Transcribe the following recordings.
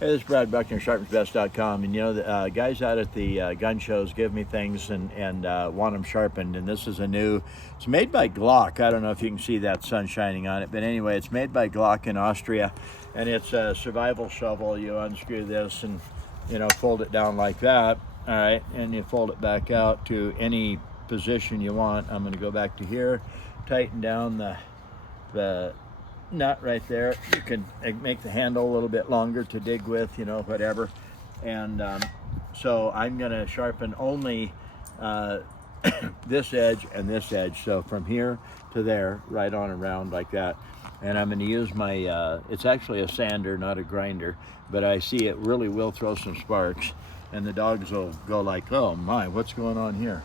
Hey, this is Brad Buckner, sharpensbest.com, and you know, the guys out at the gun shows give me things and want them sharpened, and this is a new, it's made by Glock. I don't know if you can see that sun shining on it, but anyway, it's made by Glock in Austria, and it's a survival shovel. You unscrew this and, you know, fold it down like that, all right, and you fold it back out to any position you want. I'm going to go back to here, tighten down the nut right there. You can make the handle a little bit longer to dig with, you know, whatever. And so I'm going to sharpen only this edge and this edge. So from here to there, right on around like that. And I'm going to use my, it's actually a sander, not a grinder, but I see it really will throw some sparks. And the dogs will go like, oh my, what's going on here?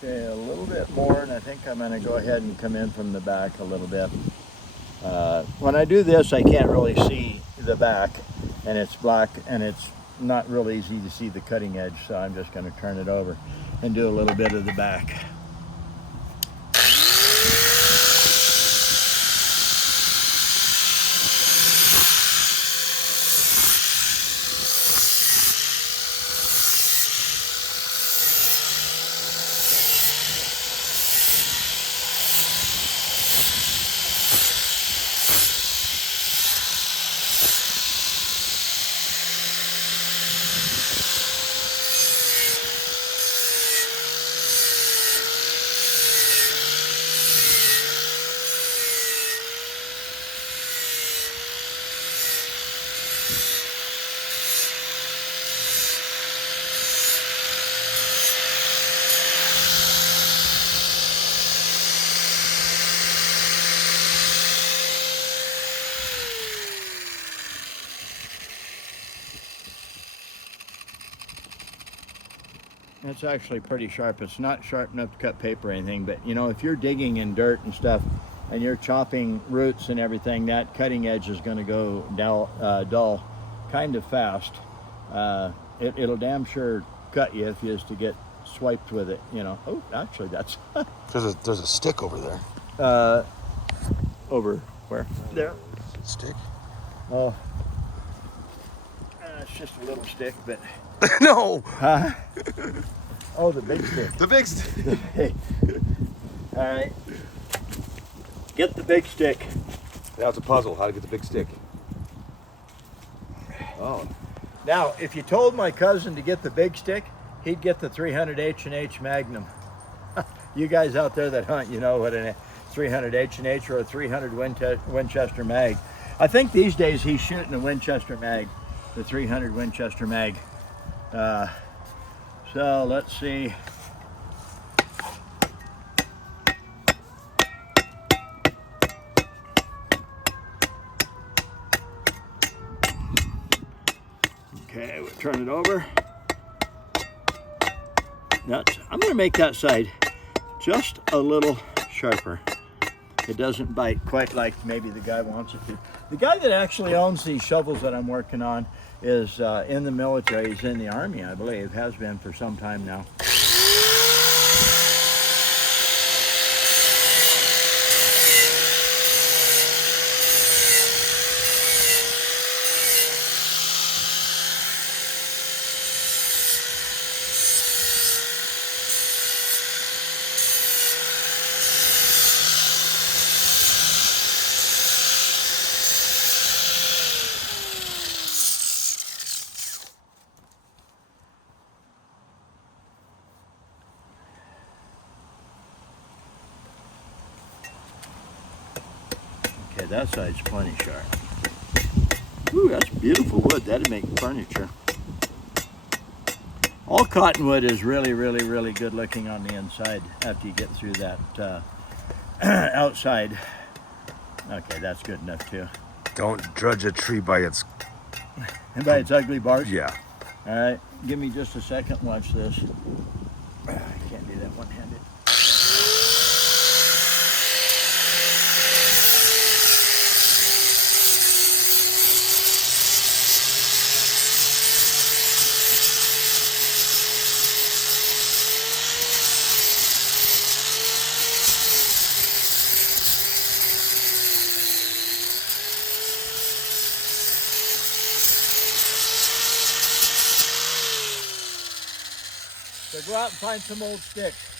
Okay, a little bit more, and I think I'm going to go ahead and come in from the back a little bit. When I do this, I can't really see the back, and it's black, and it's not real easy to see the cutting edge, so I'm just going to turn it over and do a little bit of the back. It's actually pretty sharp. It's not sharp enough to cut paper or anything, but you know, if you're digging in dirt and stuff and you're chopping roots and everything, that cutting edge is going to go dull kind of fast. It'll damn sure cut you if you is to get swiped with it, you know. Oh, actually that's there's a stick over there. Over where? There. Stick? Oh, it's just a little stick, but No. huh? Oh, the big stick. The big stick. Hey. All right. Get the big stick. Now it's a puzzle. How to get the big stick? Oh. Now, if you told my cousin to get the big stick, he'd get the 300 H&H Magnum. You guys out there that hunt, you know what a 300 H&H or a 300 Winchester mag. I think these days he's shooting a Winchester mag, the 300 Winchester mag. So let's see. Okay, we'll turn it over. I'm going to make that side just a little sharper. It doesn't bite quite like maybe the guy wants it to. The guy that actually owns these shovels that I'm working on is in the military. He's in the Army, I believe, has been for some time now. that side's plenty sharp. Ooh, that's beautiful wood. That'd make furniture. All cottonwood is really, really, really good looking on the inside after you get through that outside. Okay, that's good enough too. Don't judge a tree by its... And by its ugly bark? Yeah. All right, give me just a second. Watch this. I can't do that one-handed. So go out and find some old sticks.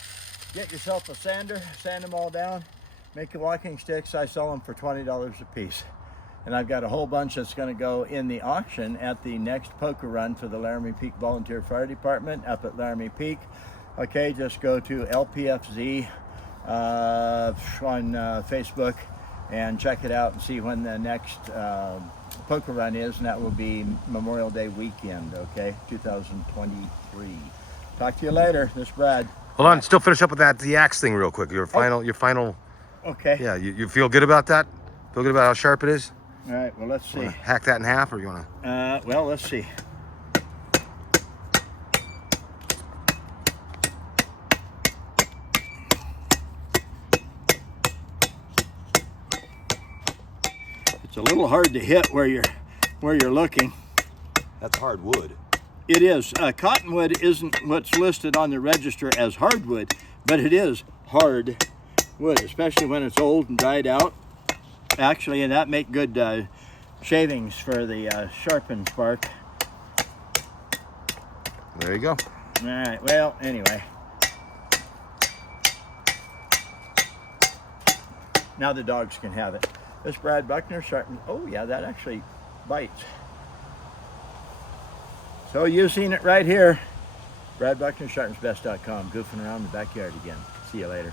Get yourself a sander, sand them all down, make your walking sticks. I sell them for $20 a piece. And I've got a whole bunch that's going to go in the auction at the next poker run for the Laramie Peak Volunteer Fire Department up at Laramie Peak. Okay, just go to LPFZ on Facebook and check it out and see when the next poker run is, and that will be Memorial Day weekend, okay, 2023. Talk to you later. This is Brad. Hold on, still finish up with the axe thing real quick. Your final. Okay. Yeah, you feel good about that? Feel good about how sharp it is? All right, well, let's see. Hack that in half, or you want to? Well, let's see. It's a little hard to hit where you're looking. That's hardwood. It is. Cottonwood isn't what's listed on the register as hardwood, but it is hard wood, especially when it's old and dried out. Actually, and that make good shavings for the sharpened bark. There you go. All right, well, anyway. Now the dogs can have it. This Brad Buckner sharpened. Oh, yeah, that actually bites. So you've seen it right here. Brad Buckner, sharpensbest.com. Goofing around in the backyard again. See you later.